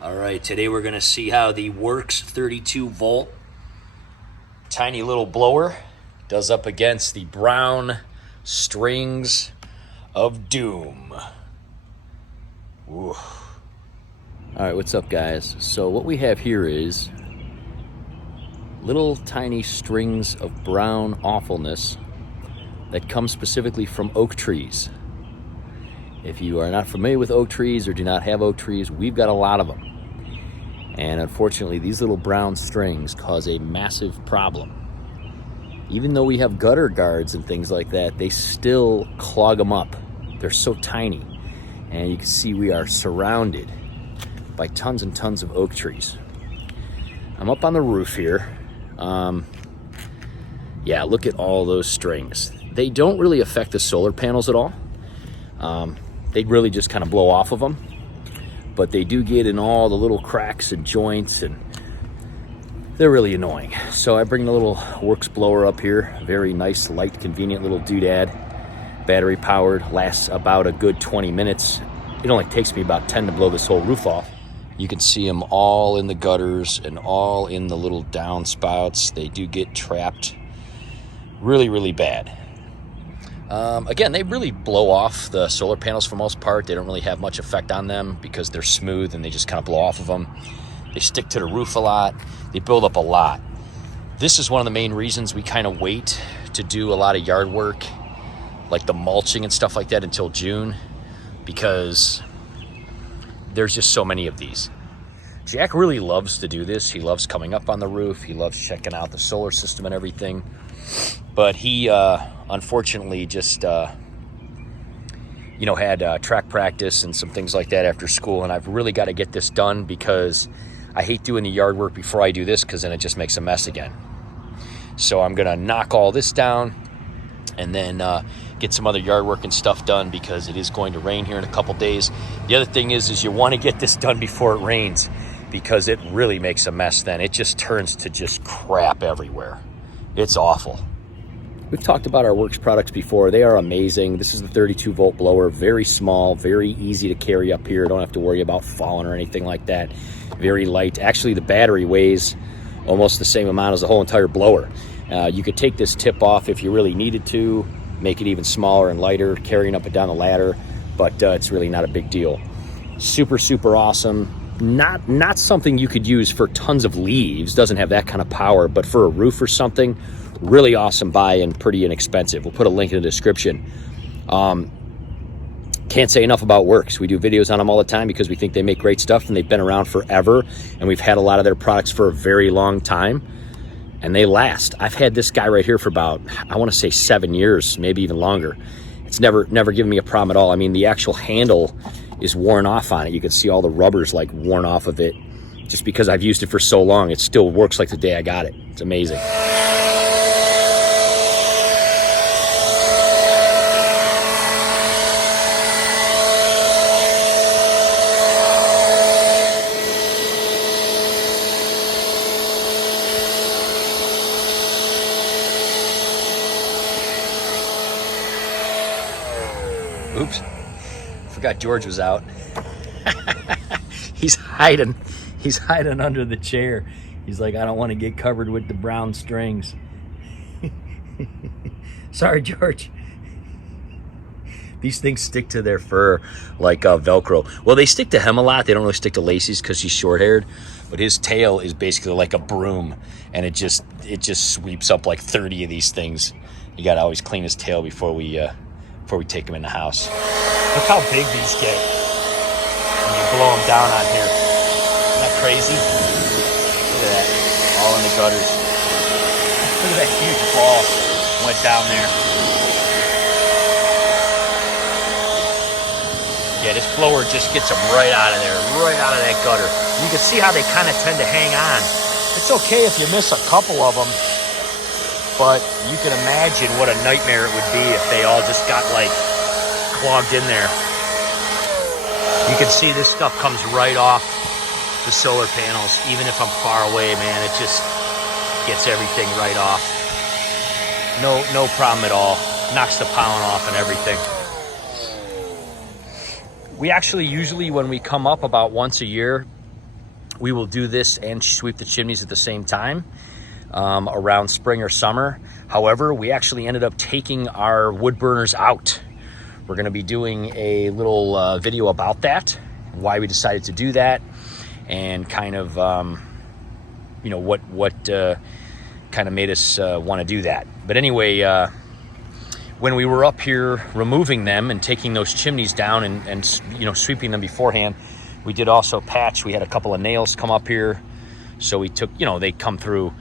All right, today we're gonna see how the WORX 32 volt tiny little blower does up against the brown strings of doom. Ooh. All right, what's up guys? So what we have here is little tiny strings of brown awfulness that come specifically from oak trees. If you are not familiar with oak trees or do not have oak trees, we've got a lot of them. And unfortunately, these little brown strings cause a massive problem. Even though we have gutter guards and things like that, they still clog them up. They're so tiny. And you can see we are surrounded by tons and tons of oak trees. I'm up on the roof here. Yeah, look at all those strings. They don't really affect the solar panels at all. They really just kind of blow off of them. But they do get in all the little cracks and joints, and they're really annoying. So I bring the little WORX blower up here. Very nice, light, convenient little doodad. Battery powered, lasts about a good 20 minutes. It only takes me about 10 to blow this whole roof off. You can see them all in the gutters and all in the little downspouts. They do get trapped really, really bad. Again, they really blow off the solar panels for the most part. They don't really have much effect on them because they're smooth and they just kind of blow off of them. They stick to the roof a lot. They build up a lot. This is one of the main reasons we kind of wait to do a lot of yard work, like the mulching and stuff like that, until June, because there's just so many of these. Jack really loves to do this. He loves coming up on the roof. He loves checking out the solar system and everything. But he unfortunately just had track practice and some things like that after school, and I've really got to get this done because I hate doing the yard work before I do this, because then it just makes a mess again. So I'm gonna knock all this down and then get some other yard work and stuff done, because it is going to rain here in a couple days. The other thing is you want to get this done before it rains, because it really makes a mess then. It just turns to just crap everywhere. It's awful. We've talked about our WORX products before. They are amazing. This is the 32 volt blower, very small, very easy to carry up here. Don't have to worry about falling or anything like that. Very light. Actually, the battery weighs almost the same amount as the whole entire blower. You could take this tip off if you really needed to, make it even smaller and lighter, carrying up and down the ladder, but it's really not a big deal. Super, super awesome. Not something you could use for tons of leaves, doesn't have that kind of power, but for a roof or something, really awesome buy and pretty inexpensive. We'll put a link in the description. Can't say enough about WORX. We do videos on them all the time because we think they make great stuff, and they've been around forever, and we've had a lot of their products for a very long time, and they last. I've had this guy right here for about, I want to say 7 years, maybe even longer. It's never given me a problem at all. I mean, the actual handle is worn off on it. You can see all the rubber's like worn off of it. Just because I've used it for so long, it still works like the day I got it. It's amazing. Oops, forgot George was out. He's hiding under the chair. He's like, I don't want to get covered with the brown strings. Sorry, George. These things stick to their fur like Velcro. Well, they stick to him a lot. They don't really stick to Lacey's because she's short-haired, but his tail is basically like a broom, and it just sweeps up like 30 of these things. You got to always clean his tail before we take him in the house. Look how big these get when you blow them down on here. Isn't that crazy? Look at that, all in the gutters. Look at that huge ball went down there. Yeah, this blower just gets them right out of there, right out of that gutter. You can see how they kind of tend to hang on. It's okay if you miss a couple of them, but you can imagine what a nightmare it would be if they all just got like clogged in there. You can see this stuff comes right off the solar panels. Even if I'm far away, man, it just gets everything right off. No problem at all. Knocks the pollen off and everything. We actually usually, when we come up about once a year, we will do this and sweep the chimneys at the same time around spring or summer. However, we actually ended up taking our wood burners out. We're going to be doing a little video about that, why we decided to do that, and kind of you know, what kind of made us want to do that. But anyway, when we were up here removing them and taking those chimneys down and you know, sweeping them beforehand, we did also patch. We had a couple of nails come up here, so we took, you know, they come through.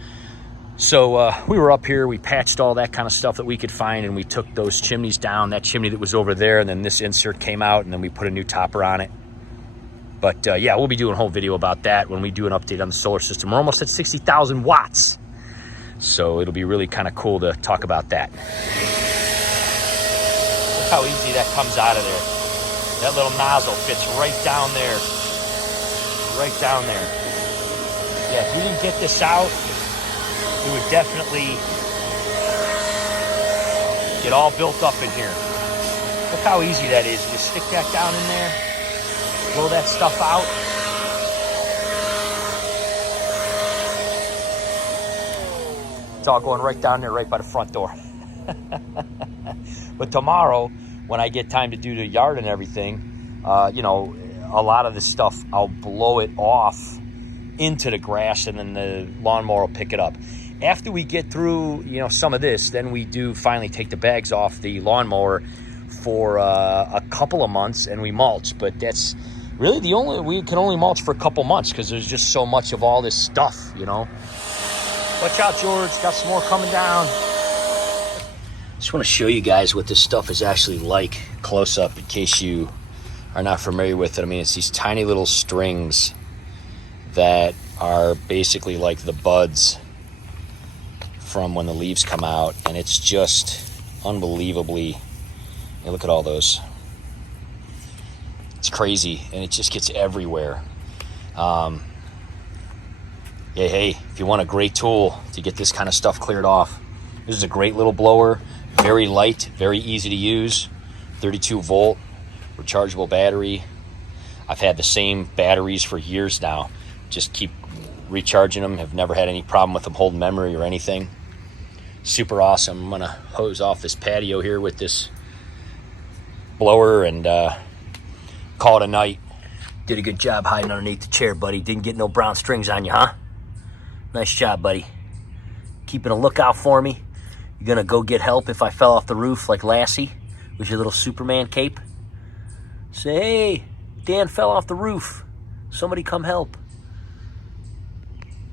So we were up here, we patched all that kind of stuff that we could find, and we took those chimneys down, that chimney that was over there, and then this insert came out, and then we put a new topper on it. But yeah, we'll be doing a whole video about that when we do an update on the solar system. We're almost at 60,000 watts. So it'll be really kind of cool to talk about that. Look how easy that comes out of there. That little nozzle fits right down there. Right down there. Yeah, if we didn't get this out, it would definitely get all built up in here. Look how easy that is. Just stick that down in there, blow that stuff out. It's all going right down there, right by the front door. But tomorrow, when I get time to do the yard and everything, you know, a lot of this stuff, I'll blow it off into the grass, and then the lawnmower will pick it up. After we get through, you know, some of this, then we do finally take the bags off the lawnmower for a couple of months, and we mulch. But that's really we can only mulch for a couple months because there's just so much of all this stuff, you know. Watch out, George, got some more coming down. Just want to show you guys what this stuff is actually like close up in case you are not familiar with it. I mean, it's these tiny little strings that are basically like the buds from when the leaves come out, and it's just unbelievably, hey, look at all those. It's crazy, and it just gets everywhere. Hey, if you want a great tool to get this kind of stuff cleared off, this is a great little blower, very light, very easy to use, 32 volt, rechargeable battery. I've had the same batteries for years now, just keep recharging them, have never had any problem with them holding memory or anything. Super awesome. I'm gonna hose off this patio here with this blower and call it a night. Did a good job hiding underneath the chair, buddy. Didn't get no brown strings on you, huh? Nice job, buddy. Keeping a lookout for me. You gonna go get help if I fell off the roof like Lassie with your little Superman cape? Say, hey, Dan fell off the roof. Somebody come help.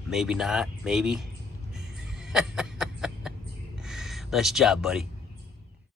Maybe not, maybe. Nice job, buddy.